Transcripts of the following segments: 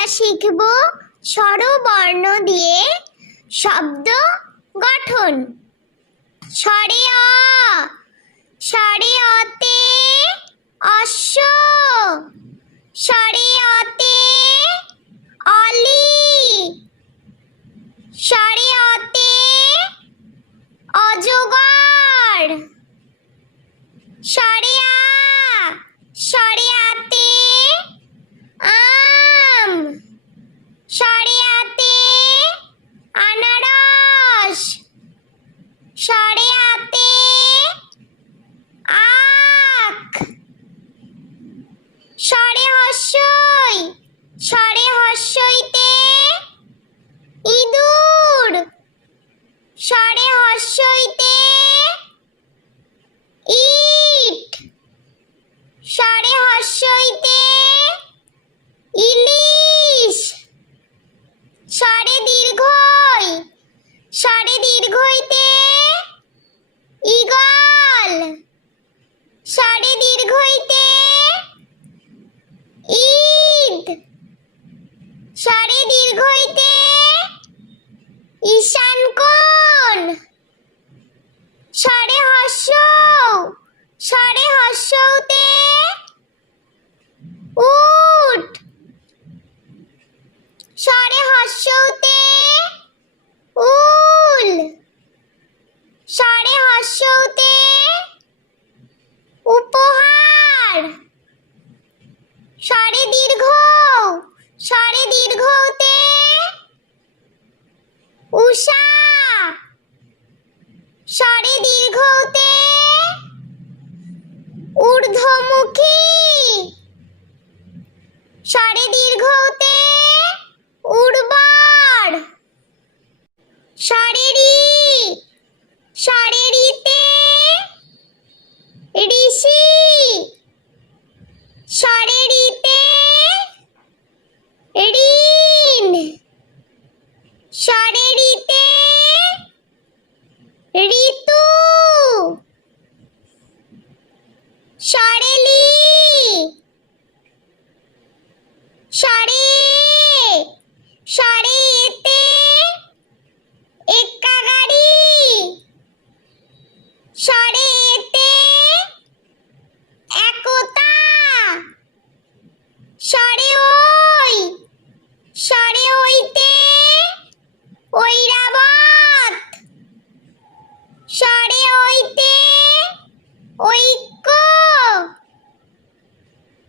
আমরা শিখব স্বরবর্ণ দিয়ে শব্দ গঠন। স্বরে অ, স্বরে অতে অশ্ব, স্বরে অতে অলি, স্বরে অতে অজগর, স্বরে আ, স্বরে আতে আম, স্বরে আতে আনারস, স্বরে আতে আখ, স্বরে হস্যই, স্বরে হস্যইতে ইঁদুর, স্বরে হস্যইতে ইট, স্বরে হস্যইতে ইলিশ, স্বরে দীর্ঘই, স্বরে দীর্ঘইতে ঈগল, স্বরে দীর্ঘইতে ঈদ, স্বরে দীর্ঘইতে ঈশান কোণ, স্বরে হস্য, স্বরে হস্যতে উট, স্বরে হস্যতে উল, স্বরে হস্যতে উপহার, স্বরে দীর্ঘ, স্বরে দীর্ঘতে উষা, স্বরে দীর্ঘতে ঊর্ধ্বমুখী, স্বরে দীর্ঘতে উর্বর, স্বরে রি, স্বরে রিতে ঋষি, স্বরে রিতে ঋণ, স্বরে রিতে ঋতু, স্বরে লি, স্বরে এ, স্বরে এতে এক্কা গাড়ি, স্বরে এতে একতা, স্বরে ওই, স্বরে ওইতে ঐরাবত, স্বরে ওইতে ঐক্য,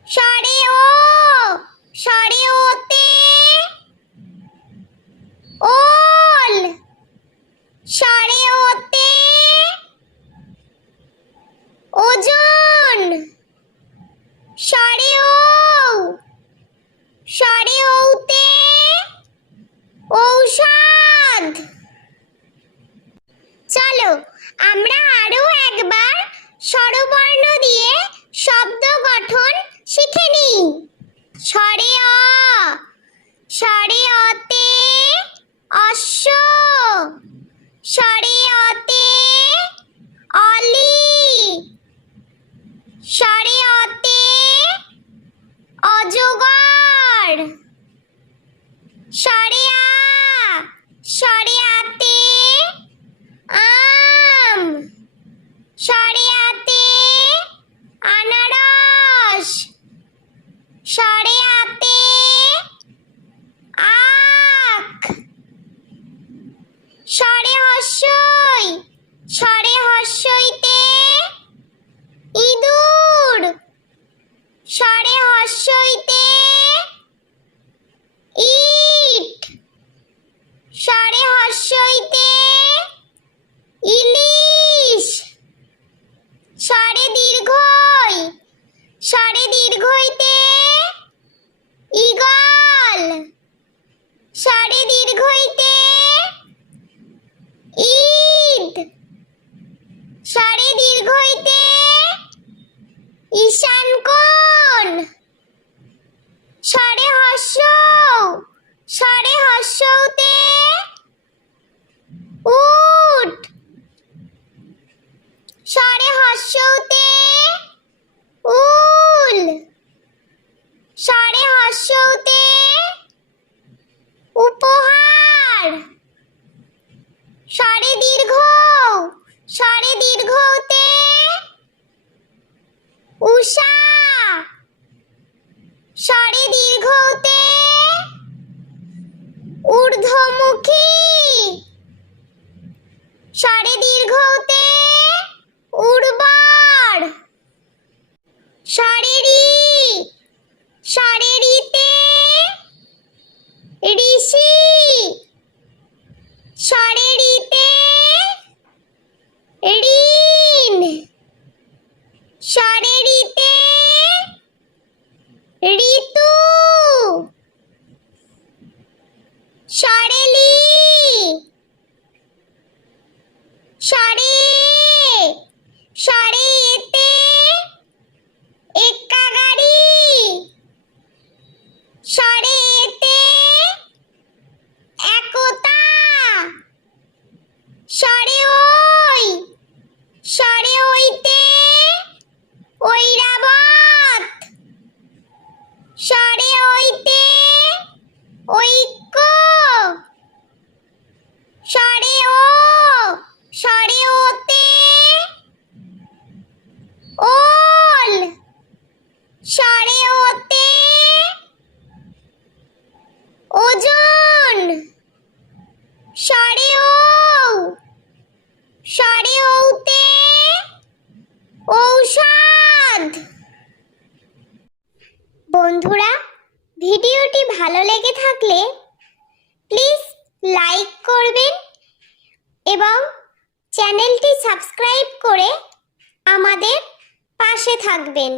স্বরে ও, স্বরে ওতে ওল, স্বরে ওতে ওজন, স্বরে ও, স্বরে ওতে ঔষধ। চলো আমরা আরো একবার স্বরবর্ণ দিয়ে শব্দ গঠন শিখে নিই। স্বরে অ, স্বরে অতে অশ্ব, স্বরে অতে অলি, স্বরে অতে অজগর, স্বরে আ, স্বরে আতে আম, স্বরে আতে আনারস, স্বরে আতে আখ, স্বরে হস্যই, স্বরে হস্যইতে ইঁদুর, স্বরে হস্যইতে ইট, স্বরে হস্যইতে ইলিশ, স্বরে দীর্ঘই, স্বরে দীর্ঘইতে ঈগল, স্বরে দীর্ঘইতে ঈদ, স্বরে দীর্ঘইতে ঈশান কোণ, স্বরে হস্য, স্বরে হস্যতে উট, স্বরে হস্যতে উল, স্বরে হস্যতে সরে রিতে ঋতু। সরে লি সরে সরে এতে এক্কা গাড়ি। সরে এতে একতা। সরে ওই সরে ওইতে ঐরাবত। সরে ওইতে ঐক্য। সরে ও সরে ওতে ওল। সরে ওতে ওজন। সরে ও সরে ওতে ঔষধ। বন্ধুরা, ভিডিওটি ভালো লেগে থাকলে প্লিজ লাইক করবেন এবং চ্যানেলটি সাবস্ক্রাইব করে আমাদের পাশে থাকবেন।